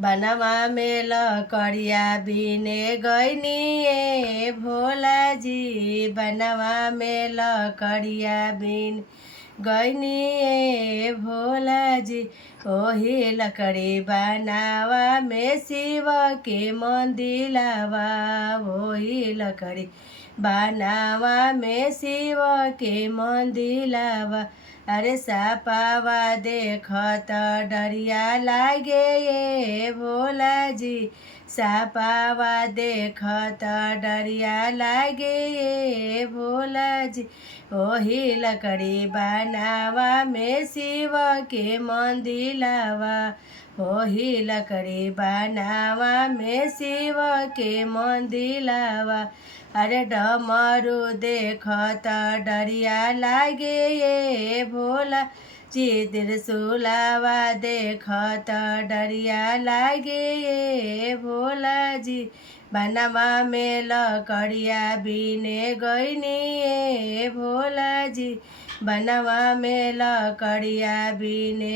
बनवा में लकड़िया बीने गईनी ए भोला जी। बनवा में लकड़िया बीन गईनी ए भोला जी। ओही लकड़ी बनावा में शिव के मंदिलावा। ओही लकड़ी बनावा में शिव के मंदिलावा। अरे सापावा देखत डरिया लागे ये भोला जी। सापावा देखत डरिया लागे ये भोला जी। ओही लकड़ी बनावा में शिव के मंदिलावा। ओही लकड़ी बनावा में शिव के मंदिलावा। अरे डमरू देखत डरिया लागे ये भोला जी। त्रिशूलावा देखत डरिया लागे ये भोला जी। बनवा में लकड़िया बीने गईनी ए भोला जी। बनवा में लकड़िया बीने